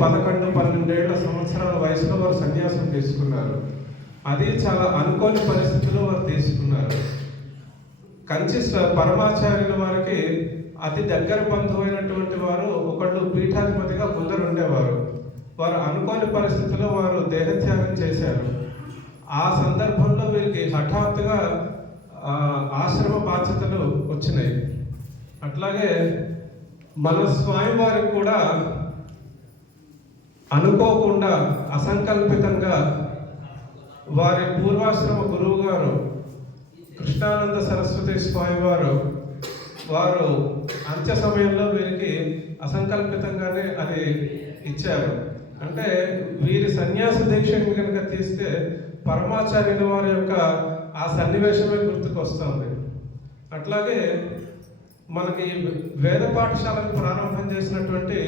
పదకొండు పన్నెండేళ్ళ సంవత్సరాల వయసులో వారు సన్యాసం తీసుకున్నారు అది చాలా అనుకోని పరిస్థితిలో వారు తీసుకున్నారు. కంచి పరమాచార్యుల వారికి అతి దగ్గర బంధువైనటువంటి వారు ఒకళ్ళు పీఠాధిపతిగా కొందరు ఉండేవారు. వారు అనుకోని పరిస్థితిలో వారు దేహత్యాగం చేశారు. ఆ సందర్భంలో వీరికి హఠాత్తుగా ఆశ్రమ బాధ్యతలు వచ్చినాయి. అట్లాగే మన స్వామివారికి కూడా అనుకోకుండా అసంకల్పితంగా వారి పూర్వాశ్రమ గురువు గారు కృష్ణానంద సరస్వతి స్వామి వారు వారు అంత్య సమయంలో వీరికి అసంకల్పితంగానే అది ఇచ్చారు. అంటే వీరి సన్యాస దీక్ష కనుక తీస్తే పరమాచార్యుల వారి యొక్క ఆ సన్నివేశమే గుర్తుకొస్తుంది. అట్లాగే మనకి వేద పాఠశాలను ప్రారంభం చేసినటువంటి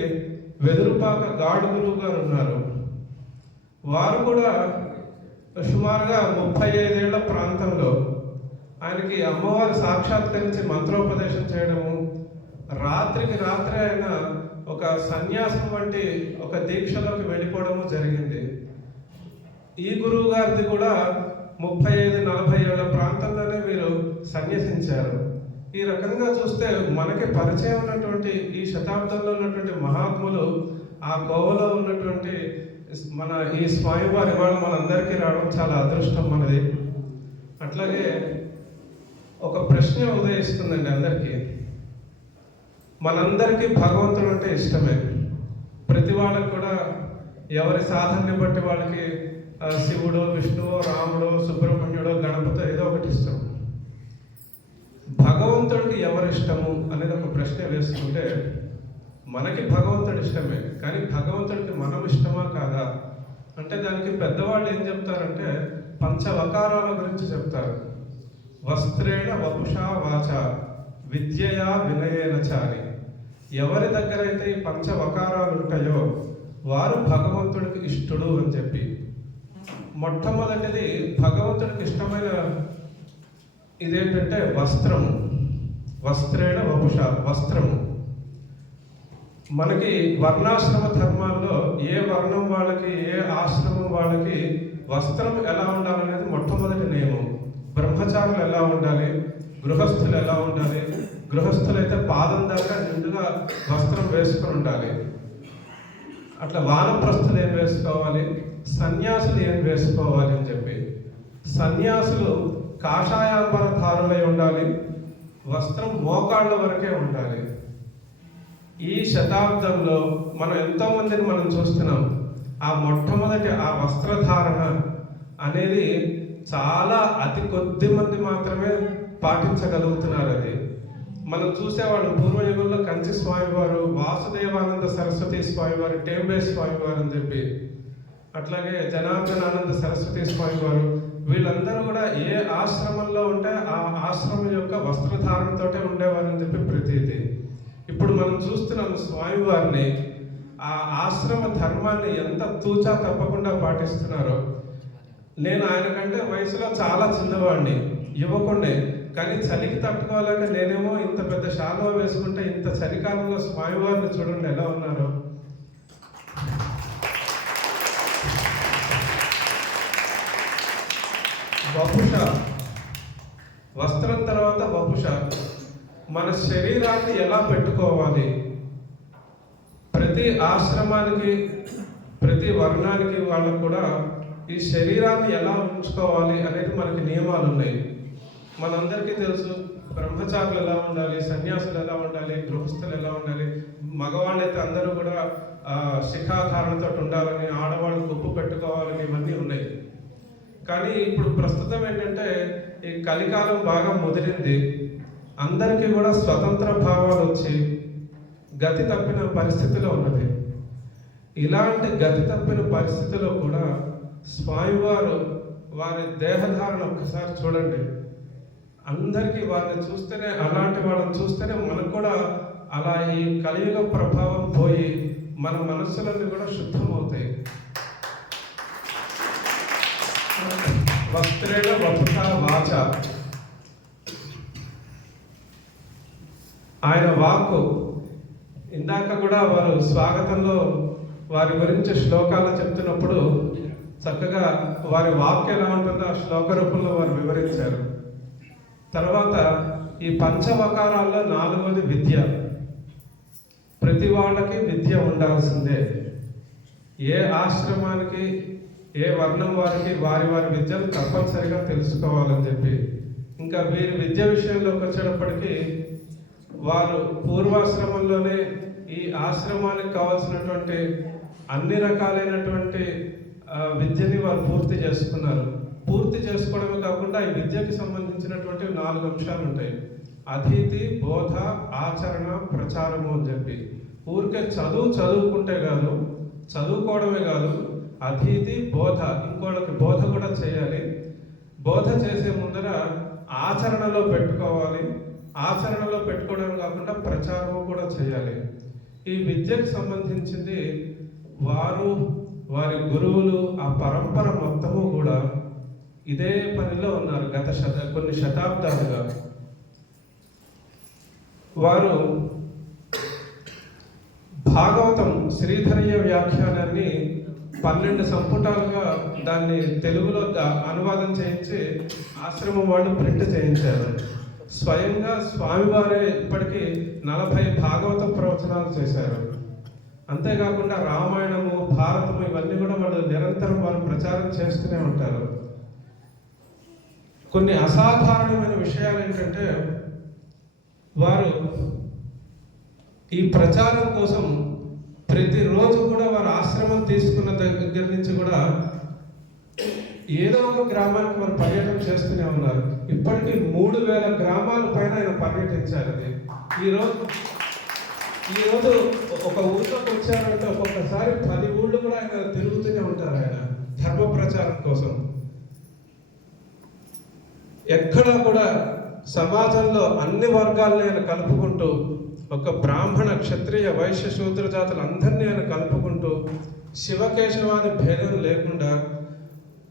వెదురుపాక గాడు గురువు గారు ఉన్నారు వారు కూడా సుమారుగా ముప్పై ఐదేళ్ళ ప్రాంతంలో ఆయనకి అమ్మవారు సాక్షాత్కరించి మంత్రోపదేశం చేయడము రాత్రికి రాత్రి ఆయన ఒక సన్యాసం వంటి ఒక దీక్షలోకి వెళ్ళిపోవడము జరిగింది. ఈ గురువు గారిది కూడా ముప్పై ఐదు నలభై ఏళ్ళ ప్రాంతంలోనే వీరు సన్యసించారు. ఈ రకంగా చూస్తే మనకి పరిచయం ఉన్నటువంటి ఈ శతాబ్దంలో ఉన్నటువంటి మహాత్ములు ఆ కోవలో ఉన్నటువంటి మన ఈ స్వామివారి వాళ్ళు మనందరికీ రావడం చాలా అదృష్టం మనది. అట్లాగే ఒక ప్రశ్న ఉదయిస్తుందండి అందరికీ. మనందరికీ భగవంతుడు అంటే ఇష్టమే. ప్రతి వాళ్ళకి కూడా ఎవరి సాధనని బట్టి వాళ్ళకి శివుడు విష్ణువు రాముడు సుబ్రహ్మణ్యుడు గణపతి ఏదో ఒకటి ఇష్టం. భగవంతుడికి ఎవరు ఇష్టము అనేది ఒక ప్రశ్న వేసుకుంటే మనకి భగవంతుడు ఇష్టమే కానీ భగవంతుడికి మనం ఇష్టమా కాదా? అంటే దానికి పెద్దవాళ్ళు ఏం చెప్తారంటే పంచవకారాల గురించి చెప్తారు. వస్త్రేణ వపుషా వాచ విద్యయా వినయేన చాని. ఎవరి దగ్గర అయితే ఈ పంచవకారాలు ఉంటాయో వారు భగవంతుడికి ఇష్టడు అని చెప్పి. మొట్టమొదటిది భగవంతుడికి ఇష్టమైన ఇదేంటంటే వస్త్రము. వస్త్రేణ వపుష వస్త్రము. మనకి వర్ణాశ్రమ ధర్మాల్లో ఏ వర్ణం వాళ్ళకి ఏ ఆశ్రమం వాళ్ళకి వస్త్రం ఎలా ఉండాలనేది మొట్టమొదటి నియమం. బ్రహ్మచారులు ఎలా ఉండాలి? గృహస్థులు ఎలా ఉండాలి? గృహస్థులైతే పాదం దాకా నిండుగా వస్త్రం వేసుకొని ఉండాలి. అట్లా వానప్రస్థులు ఏం వేసుకోవాలి? సన్యాసులు ఏం వేసుకోవాలి అని చెప్పి. సన్యాసులు కాషాయాంబరధారులై ఉండాలి. వస్త్రం మోకాళ్ళ వరకే ఉండాలి. ఈ శతాబ్దంలో మనం ఎంతోమందిని మనం చూస్తున్నాం. ఆ మొట్టమొదటి ఆ వస్త్రధారణ అనేది చాలా అతి కొద్ది మంది మాత్రమే పాటించగలుగుతున్నారు అది. మనం చూసేవాళ్ళం పూర్వయుగంలో కంచి స్వామివారు వాసుదేవానంద సరస్వతి స్వామివారు టేంబే స్వామివారు అని చెప్పి. అట్లాగే జనార్దనానంద సరస్వతి స్వామివారు వీళ్ళందరూ కూడా ఏ ఆశ్రమంలో ఉంటే ఆ ఆశ్రమం యొక్క వస్త్రధారణతోటే ఉండేవారని చెప్పి ప్రతీతి. ఇప్పుడు మనం చూస్తున్నాం స్వామివారిని. ఆ ఆశ్రమ ధర్మాన్ని ఎంత తూచా తప్పకుండా పాటిస్తున్నారో. నేను ఆయన కంటే వయసులో చాలా చిన్నవాడిని యువకుండే కానీ చలికి తట్టుకోవాలంటే నేనేమో ఇంత పెద్ద శాలువ వేసుకుంటే ఇంత చలికాలంలో స్వామివారిని చూడండి ఎలా ఉన్నారో. బహుశ వస్త్రం తర్వాత బహుశ మన శరీరాన్ని ఎలా పెట్టుకోవాలి? ప్రతి ఆశ్రమానికి ప్రతి వర్ణానికి వాళ్ళకు కూడా ఈ శరీరాన్ని ఎలా ఉంచుకోవాలి అనేది మనకి నియమాలు ఉన్నాయి. మనందరికీ తెలుసు బ్రహ్మచారులు ఎలా ఉండాలి సన్యాసులు ఎలా ఉండాలి గృహస్థులు ఎలా ఉండాలి మగవాళ్ళైతే అందరూ కూడా శిఖాధారణతో ఉండాలని ఆడవాళ్ళు గుప్పు పెట్టుకోవాలని ఇవన్నీ ఉన్నాయి. కానీ ఇప్పుడు ప్రస్తుతం ఏంటంటే ఈ కలికాలం బాగా ముదిరింది. అందరికీ కూడా స్వతంత్ర భావాలు వచ్చి గతి తప్పిన పరిస్థితిలో ఉన్నది. ఇలాంటి గతి తప్పిన పరిస్థితిలో కూడా స్వామివారు వారి దేహధారణ ఒక్కసారి చూడండి. అందరికీ వారిని చూస్తేనే అలాంటి వాళ్ళని చూస్తేనే మనకు కూడా అలా ఈ కలియుగ ప్రభావం పోయి మన మనస్సులన్నీ కూడా శుద్ధమవుతాయి. వస్త్రేణ వపుష వాచ. ఆయన వాక్కు ఇందాక కూడా వారు స్వాగతంలో వారి గురించి శ్లోకాలు చెప్తున్నప్పుడు చక్కగా వారి వాక్య ఎలా ఉంటుందో ఆ శ్లోక రూపంలో వారు వివరించారు. తర్వాత ఈ పంచవకారాల్లో నాలుగవది విద్య. ప్రతి వాళ్ళకి విద్య ఉండాల్సిందే. ఏ ఆశ్రమానికి ఏ వర్ణం వారికి వారి వారి విద్యను తప్పనిసరిగా తెలుసుకోవాలని చెప్పి. ఇంకా వీరి విద్య విషయంలోకి వచ్చేటప్పటికీ వారు పూర్వాశ్రమంలోనే ఈ ఆశ్రమానికి కావాల్సినటువంటి అన్ని రకాలైనటువంటి విద్యని వారు పూర్తి చేసుకున్నారు. పూర్తి చేసుకోవడమే కాకుండా ఈ విద్యకి సంబంధించినటువంటి నాలుగు అంశాలు ఉంటాయి. అతిథి బోధ ఆచరణ ప్రచారము అని చెప్పి. ఊరికే చదువు చదువుకుంటే కాదు చదువుకోవడమే కాదు అతిథి బోధ ఇంకోళ్ళకి బోధ కూడా చేయాలి. బోధ చేసే ముందర ఆచరణలో పెట్టుకోవాలి. ఆచరణలో పెట్టుకోవడం కాకుండా ప్రచారం కూడా చేయాలి. ఈ విద్యకు సంబంధించింది వారు వారి గురువులు ఆ పరంపర మొత్తము కూడా ఇదే పనిలో ఉన్నారు గత శత కొన్ని శతాబ్దాలుగా. వారు భాగవతం శ్రీధరయ్య వ్యాఖ్యానాన్ని పన్నెండు సంపుటాలుగా దాన్ని తెలుగులో అనువాదం చేయించి ఆశ్రమం వాళ్ళు ప్రింట్ చేయించారు. స్వయంగా స్వామివారే ఇప్పటికీ నలభై భాగవత ప్రవచనాలు చేశారు. అంతేకాకుండా రామాయణము భారతము ఇవన్నీ కూడా వాళ్ళు నిరంతరం వారు ప్రచారం చేస్తూనే ఉంటారు. కొన్ని అసాధారణమైన విషయాలు ఏంటంటే వారు ఈ ప్రచారం కోసం ప్రతిరోజు కూడా వారు ఆశ్రమం తీసుకున్న దగ్గర నుంచి కూడా ఏదో ఒక గ్రామానికి వారు పర్యటన చేస్తూనే ఉన్నారు. ఇప్పటికీ మూడు వేల గ్రామాల పైన ఆయన పర్యటించారు. అది ఈరోజు ఈరోజు ఒక ఊళ్ళోకి వచ్చారంటే ఒక్కొక్కసారి పది ఊళ్ళు కూడా ఆయన తిరుగుతూనే ఉంటారు ఆయన ధర్మ ప్రచారం కోసం. ఎక్కడా కూడా సమాజంలో అన్ని వర్గాలను ఆయన కలుపుకుంటూ ఒక బ్రాహ్మణ క్షత్రియ వైశ్య శూద్ర జాతులు అందరినీ ఆయన కలుపుకుంటూ శివకేశవాది భేదం లేకుండా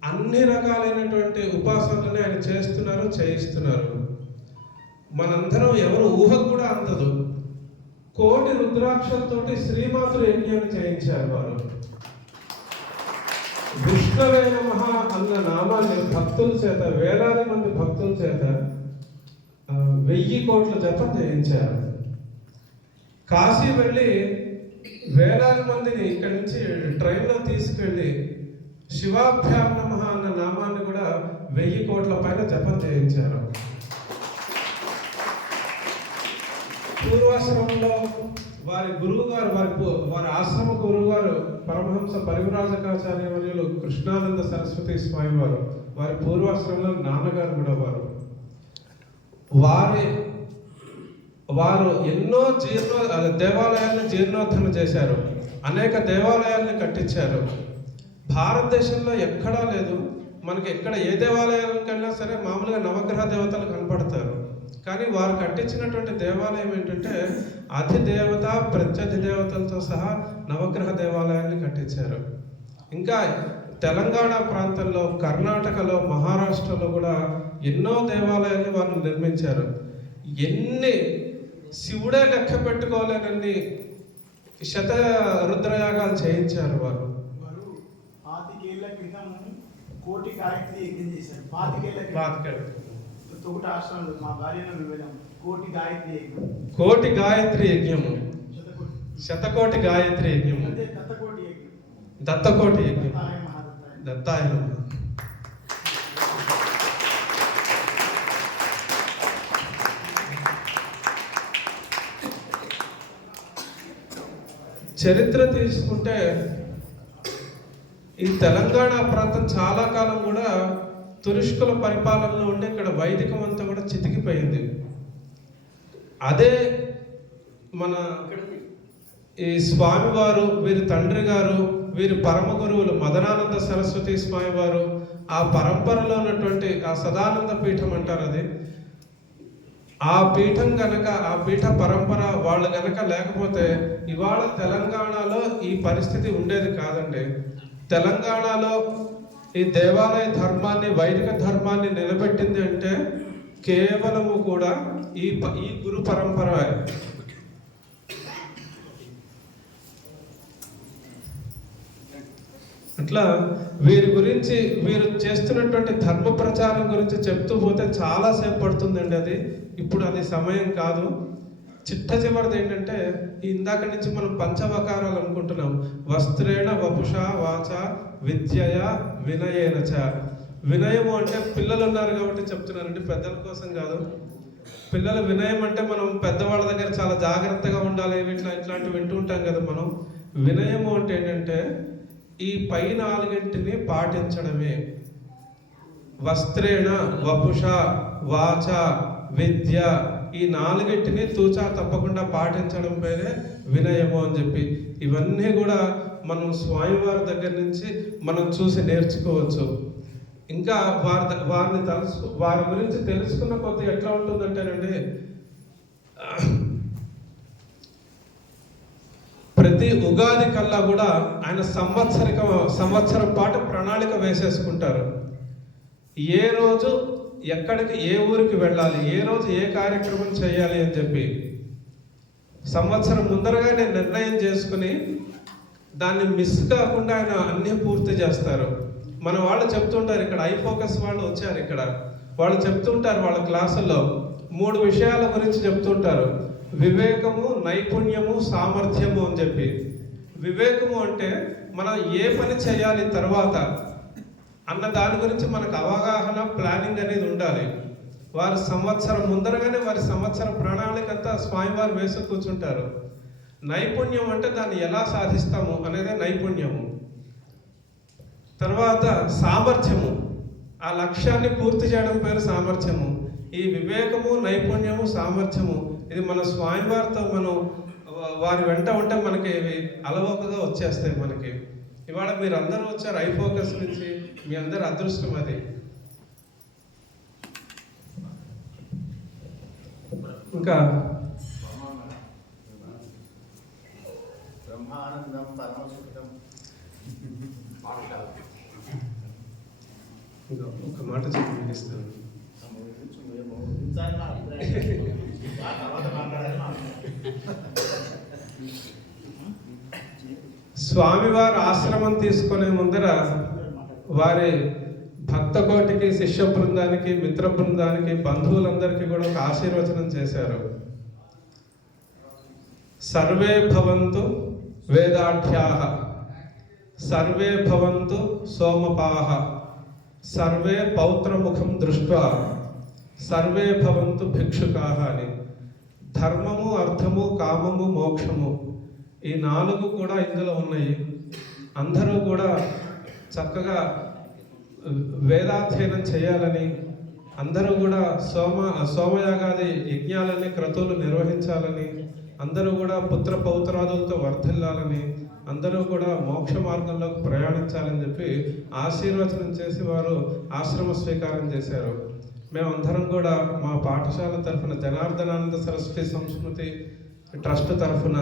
అన్ని రకాలైనటువంటి ఉపాసనలని ఆయన చేస్తున్నారు చేయిస్తున్నారు. మనందరం ఎవరు ఊహకు కూడా అందదు. కోటి రుద్రాక్షలతోటి శ్రీమాతులు యజ్ఞాన్ని చేయించారు వారు. విష్ణవే మహా అన్న నామాన్ని భక్తుల చేత వేలాది మంది భక్తుల చేత వెయ్యి కోట్ల జపం చేయించారు. కాశీ వెళ్ళి వేలాది మందిని ఇక్కడి నుంచి ట్రైన్లో తీసుకెళ్ళి శివాభ్యాం నమ అన్న నామాన్ని కూడా వెయ్యి కోట్ల పైన జపం చేయించారు. పూర్వాశ్రమంలో వారి గురువు గారు వారి వారి ఆశ్రమ గురువు గారు పరమహంస పరివరాజకాచార్య వర్యులు కృష్ణానంద సరస్వతి స్వామి వారు వారి పూర్వాశ్రమంలో నాన్నగారు కూడా వారు. వారి వారు ఎన్నో జీర్ణో దేవాలయాలను జీర్ణోద్ధరణ చేశారు. అనేక దేవాలయాలను కట్టించారు. భారతదేశంలో ఎక్కడా లేదు. మనకి ఎక్కడ ఏ దేవాలయానికి వెళ్ళినా సరే మామూలుగా నవగ్రహ దేవతలు కనపడతారు. కానీ వారు కట్టించినటువంటి దేవాలయం ఏంటంటే అధిదేవత ప్రత్యధి దేవతలతో సహా నవగ్రహ దేవాలయాన్ని కట్టించారు. ఇంకా తెలంగాణ ప్రాంతంలో కర్ణాటకలో మహారాష్ట్రలో కూడా ఎన్నో దేవాలయాన్ని వారు నిర్మించారు. ఎన్ని శివుడే లెక్క పెట్టుకోలేనన్ని శత రుద్రయాగాలు చేయించారు వారు. వారు పాతికేళ్ళ క్రితం కోటి గాయత్రి యజ్ఞం చేశారు. పాతికేళ్ళ క్రితం. బాత్కడ్. తొగుట ఆశ్రమంలో మా భార్యను కోటి గాయత్రి యజ్ఞం. కోటి గాయత్రి యజ్ఞము శతకోటి. గాయత్రి యజ్ఞము దత్తకోటి యజ్ఞం. దత్తకోటి యజ్ఞం. దత్తాయ మహాదత్తాయ దత్తాయ నమః. చరిత్ర తీసుకుంటే ఈ తెలంగాణ ప్రాంతం చాలా కాలం కూడా తురుష్కుల పరిపాలనలో ఉండే ఇక్కడ వైదికం అంతా కూడా చితికిపోయింది. అదే మన ఈ స్వామివారు వీరి తండ్రి గారు వీరి పరమ గురువులు మదనానంద సరస్వతి స్వామివారు ఆ పరంపరలో ఉన్నటువంటి ఆ సదానంద పీఠం అంటారు అది. ఆ పీఠం గనక ఆ పీఠ పరంపర వాళ్ళు గనక లేకపోతే ఇవాళ తెలంగాణలో ఈ పరిస్థితి ఉండేది కాదండి. తెలంగాణలో ఈ దేవాలయ ధర్మాన్ని వైదిక ధర్మాన్ని నిలబెట్టింది అంటే కేవలము కూడా ఈ ప- ఈ గురు పరంపర అట్లా వీరి గురించి వీరు చేస్తున్నటువంటి ధర్మ ప్రచారం గురించి చెప్తూ పోతే చాలాసేపు పడుతుందండి అది. ఇప్పుడు అది సమయం కాదు. చిట్ట చివరిది ఏంటంటే ఇందాక నుంచి మనం పంచవకారాలు అనుకుంటున్నాం వస్త్రేణ వపుష వాచ విద్యయ వినయనచ వినయము అంటే పిల్లలు ఉన్నారు కాబట్టి చెప్తున్నానండి పెద్దల కోసం కాదు. పిల్లల వినయం అంటే మనం పెద్దవాళ్ళ దగ్గర చాలా జాగ్రత్తగా ఉండాలి ఇట్లా ఇట్లాంటివి వింటూ ఉంటాం కదా మనం. వినయము అంటే ఏంటంటే ఈ పై నాలుగింటిని పాటించడమే. వస్త్రేణ వపుష వాచ విద్య ఈ నాలుగింటిని తూచా తప్పకుండా పాటించడం పేరే వినయము అని చెప్పి. ఇవన్నీ కూడా మనం స్వామివారి దగ్గర నుంచి మనం చూసి నేర్చుకోవచ్చు. ఇంకా వారి వారిని తెలుసు వారి గురించి తెలుసుకున్న కొద్ది ఎట్లా ఉంటుందంటేనండి ప్రతి ఉగాది కల్లా కూడా ఆయన సంవత్సరిక సంవత్సరం పాటు ప్రణాళిక వేసేసుకుంటారు. ఏ రోజు ఎక్కడికి ఏ ఊరికి వెళ్ళాలి ఏ రోజు ఏ కార్యక్రమం చేయాలి అని చెప్పి సంవత్సరం ముందరగానే నిర్ణయం చేసుకుని దాన్ని మిస్ కాకుండా ఆయన అన్నీ పూర్తి చేస్తారు. మన వాళ్ళు చెప్తుంటారు ఇక్కడ ఐ ఫోకస్ వాళ్ళు వచ్చారు ఇక్కడ. వాళ్ళు చెప్తుంటారు వాళ్ళ క్లాసుల్లో మూడు విషయాల గురించి చెప్తుంటారు. వివేకము నైపుణ్యము సామర్థ్యము అని చెప్పి. వివేకము అంటే మనం ఏ పని చేయాలి తర్వాత అన్న దాని గురించి మనకు అవగాహన ప్లానింగ్ అనేది ఉండాలి. వారు సంవత్సరం ముందరగానే వారి సంవత్సర ప్రణాళిక అంతా స్వామివారు వేసి కూర్చుంటారు. నైపుణ్యం అంటే దాన్ని ఎలా సాధిస్తాము అనేది నైపుణ్యము. తర్వాత సామర్థ్యము. ఆ లక్ష్యాన్ని పూర్తి చేయడం పేరు సామర్థ్యము. ఈ వివేకము నైపుణ్యము సామర్థ్యము ఇది మన స్వామివారితో మనం వారి వెంట ఉంటే మనకి అలవోకగా వచ్చేస్తాయి మనకి. ఇవాళ మీరు అందరూ వచ్చారు ఐ ఫోకస్ నుంచి మీ అందరి అదృష్టం అది. ఇంకా బ్రహ్మానందం ఇంకా ఒక మాట చెప్పి ముగిస్తాను. స్వామివారు ఆశ్రమం తీసుకునే ముందర వారి భక్త కోటికి శిష్య బృందానికి మిత్ర బృందానికి బంధువులందరికీ కూడా ఒక ఆశీర్వచనం చేశారు. సర్వే భవంతు వేదాఢ్యాహ. సర్వే భవంతు సోమపాహ. సర్వే పౌత్రముఖం దృష్ట్వా. సర్వే భవంతు భిక్షుకాహ అని. ధర్మము అర్థము కామము మోక్షము ఈ నాలుగు కూడా ఇందులో ఉన్నాయి. అందరూ కూడా చక్కగా వేదాధ్యయనం చేయాలని అందరూ కూడా సోమ సోమయాగాది యజ్ఞాలని క్రతువులు నిర్వహించాలని అందరూ కూడా పుత్ర పౌత్రాదులతో వర్ధిల్లాలని అందరూ కూడా మోక్ష మార్గంలోకి ప్రయాణించాలని చెప్పి ఆశీర్వచనం చేసి వారు ఆశ్రమ స్వీకారం చేశారు. మేమందరం కూడా మా పాఠశాల తరఫున జనార్దనానంద సరస్వతి సంస్కృతి ట్రస్ట్ తరఫున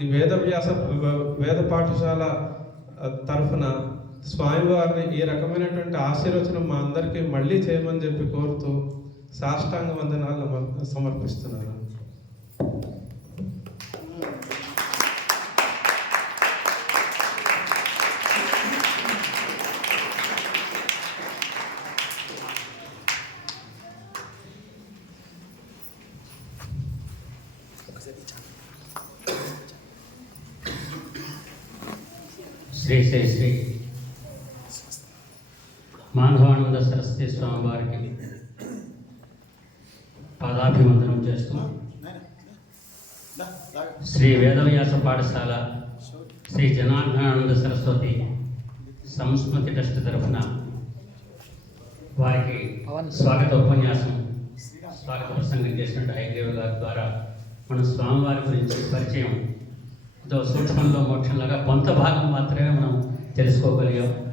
ఈ వేదవ్యాస వేద పాఠశాల తరఫున స్వామివారిని ఈ రకమైనటువంటి ఆశీర్వచనం మా అందరికీ మళ్ళీ చేయమని చెప్పి కోరుతూ సాష్టాంగ వందనాలు సమర్పిస్తున్నాను. శ్రీ శ్రీ శ్రీ మాధవానంద సరస్వతి స్వామి వారికి పాదాభివందనం చేస్తూ శ్రీ వేదవ్యాస పాఠశాల శ్రీ జనార్దనానంద సరస్వతి సంస్మృతి ట్రస్ట్ తరఫున వారికి స్వాగత ఉపన్యాసం స్వాగత ప్రసంగం చేసినట్టు హైగ్రీవ్ గారి ద్వారా మన స్వామివారి గురించి పరిచయం. తో సూక్ష్మంలో మోక్షంలాగా కొంత భాగం మాత్రమే మనం తెలుసుకోగలిగాం.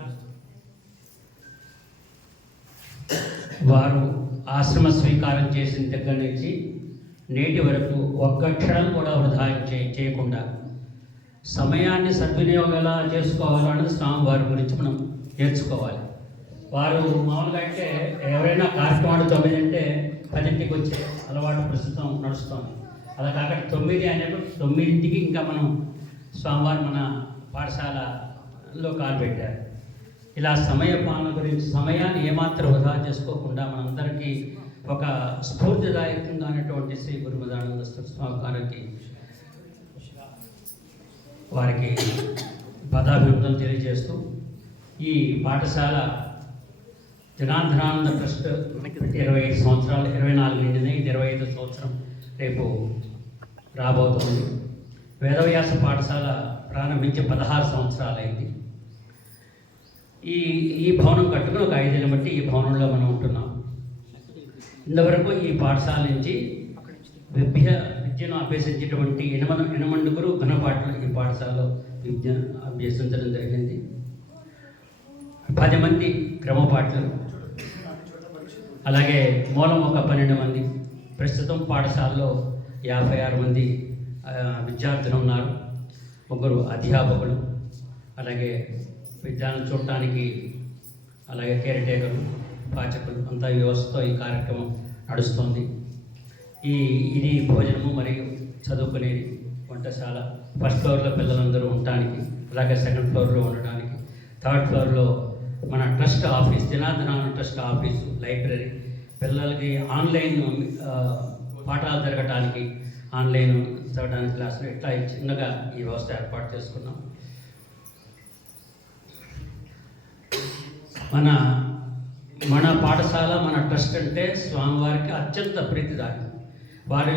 వారు ఆశ్రమ స్వీకారం చేసిన దగ్గర నుంచి నేటి వరకు ఒక్క క్షణం కూడా వృధా చే- చేయకుండా సమయాన్ని సద్వినియోగం ఎలా చేసుకోవాలో అనేది స్వామివారి గురించి మనం నేర్చుకోవాలి. వారు మామూలుగా అంటే ఎవరైనా కార్యక్రమాలు తొమ్మిది అంటే పదింటికి వచ్చే అలవాటు ప్రస్తుతం నడుస్తుంది. అలా కాక తొమ్మిది అనేది తొమ్మిదింటికి ఇంకా మనం స్వామివారు మన పాఠశాలలో కాలు పెట్టారు. ఇలా సమయ పాలన గురించి సమయాన్ని ఏమాత్రం వృధా చేసుకోకుండా మనందరికీ ఒక స్ఫూర్తిదాయకంగా అనేటువంటి శ్రీ గురుమదానంద స్వామి గారికి వారికి పదాభివృద్ధం తెలియజేస్తూ ఈ పాఠశాల జనార్దనానంద ట్రస్ట్ ఇరవై ఐదు సంవత్సరాలు ఇరవై నాలుగు నిండినాయి ఇది ఇరవై ఐదు సంవత్సరం. రేపు రాబోతుంది. వేదవ్యాస పాఠశాల ప్రారంభించి పదహారు సంవత్సరాలైంది. ఈ ఈ భవనం కట్టుకుని ఒక ఐదేళ్ళ బట్టి ఈ భవనంలో మనం ఉంటున్నాం. ఇంతవరకు ఈ పాఠశాల నుంచి విద్య విద్యను అభ్యసించేటువంటి ఎనమ ఎనమండుగురు ఘనపాఠులు ఈ పాఠశాలలో విద్య అభ్యసించడం జరిగింది. పది మంది క్రమపాఠులు. అలాగే మూలం ఒక పన్నెండు మంది. ప్రస్తుతం పాఠశాలలో యాభై ఆరు మంది విద్యార్థులు ఉన్నారు. ముగ్గురు అధ్యాపకులు అలాగే విద్యార్థులను చూడటానికి అలాగే కేర్ టేకర్లు పాచకులు అంతా ఈ వ్యవస్థతో ఈ కార్యక్రమం నడుస్తుంది. ఈ ఇది భోజనము మరియు చదువుకునేది వంటశాల. ఫస్ట్ ఫ్లోర్లో పిల్లలందరూ ఉండటానికి అలాగే సెకండ్ ఫ్లోర్లో ఉండడానికి థర్డ్ ఫ్లోర్లో మన trust office Janardanananda trust office library పిల్లలకి ఆన్లైన్ పాఠాలు జరగటానికి ఆన్లైన్ చదవడానికి క్లాసులు ఇట్లా చిన్నగా ఈ వ్యవస్థ ఏర్పాటు చేసుకున్నాం. మన మన పాఠశాల మన ట్రస్ట్ అంటే స్వామివారికి అత్యంత ప్రీతిదాయకం వారు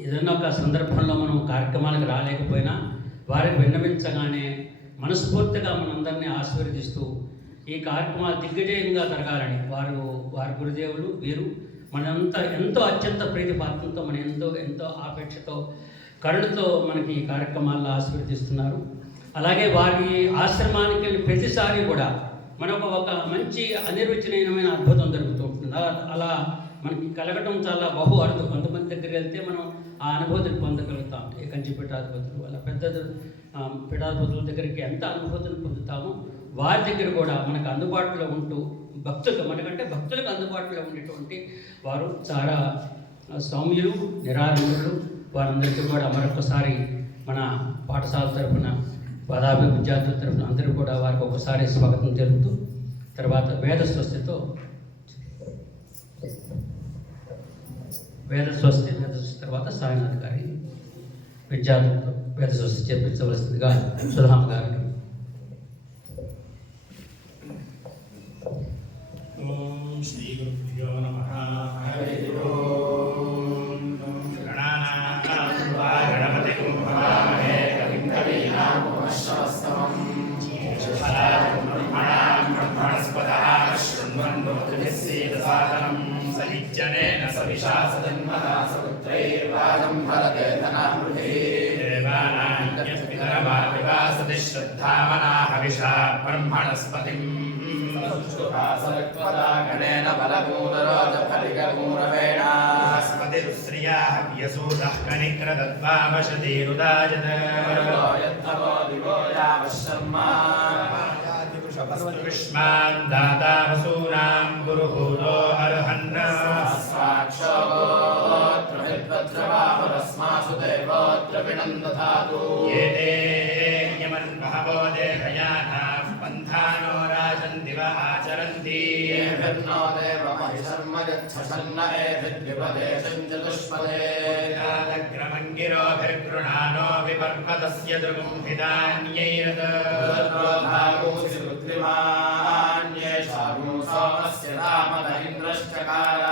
ఏదైనా ఒక సందర్భంలో మనం కార్యక్రమాలకు రాలేకపోయినా వారికి విన్నవించగానే మనస్ఫూర్తిగా మనందరినీ ఆశీర్వదిస్తూ ఈ కార్యక్రమాలు దిగ్గజయంగా జరగాలని వారు వారి గురుదేవులు వీరు మనంతా ఎంతో అత్యంత ప్రీతిపాత్రంతో మన ఎంతో ఎంతో ఆపేక్షతో కరుణతో మనకి ఈ కార్యక్రమాల్లో ఆశీర్వదిస్తున్నారు. అలాగే వారి ఆశ్రమానికి వెళ్ళి ప్రతిసారి కూడా మనకు ఒక మంచి అనిర్వచనీయమైన అద్భుతం జరుగుతూ ఉంటుంది. అలా- అలా మనకి కలగటం చాలా బహు అరుదు. కొంతమంది దగ్గరికి వెళ్తే మనం ఆ అనుభూతిని పొందగలుగుతాం. ఈ కంచి పీఠాధిపతులు అలా పెద్ద పీఠాధిపతుల దగ్గరికి ఎంత అనుభూతిని పొందుతామో వారి దగ్గర కూడా మనకు అందుబాటులో ఉంటూ భక్తులకు మనకంటే భక్తులకు అందుబాటులో ఉండేటువంటి వారు చాలా సౌమ్యులు నిరారంభులు వారందరికీ కూడా మరొకసారి మన పాఠశాల తరఫున పదాభి విద్యార్థుల తరఫున అందరూ కూడా వారికి ఒకసారి స్వాగతం తెలుపుతూ తర్వాత వేద స్వస్తితో వేద స్వస్తి వేద స్వస్తి తర్వాత సాయినాథ్ గారి విద్యార్థులతో వేద స్వస్తి చేపించవలసిందిగా సుధామ గారిని సహిజ్జనేన సవిషా సదన్మదా సపుత్రైర్వాగం భరతే ధనామృతే దేవానాన్యపితరమావివాసతి శ్రద్ధామనా హవిషా బ్రహ్మణస్పతిం గణేన బలమూలరోజ ఫలిగమూలవేణ బృహస్పతిరుశ్రియా హవ్యసూదః కనిక్రదద్వామశతీరుదాయత యత్నవో దివో యావశర్మా విష్మాన్ దాతా వసూనాం గురుభూతో అర్హన్న స్వాక్షో గోత్రవిద్వజ్రబాహురస్మాసు దేవోత్ర వినందధాతు ఏతే యమన్ బహవో దేవయానాః పంథానో రాజంతి వ ఆచరంతి ఏభిర్నో దేవ మహిషర్మ గచ్చన్న ఏభిర్విపదేశం చతుష్పదే గిరోభిర్గృణానో విపర్వతస్య దృగుంభిదాన్యైరత్ ృద్ధాగోసిరుద్రిమాన్యేషాగో సోమస్య రామద ఇంద్రశ్చకార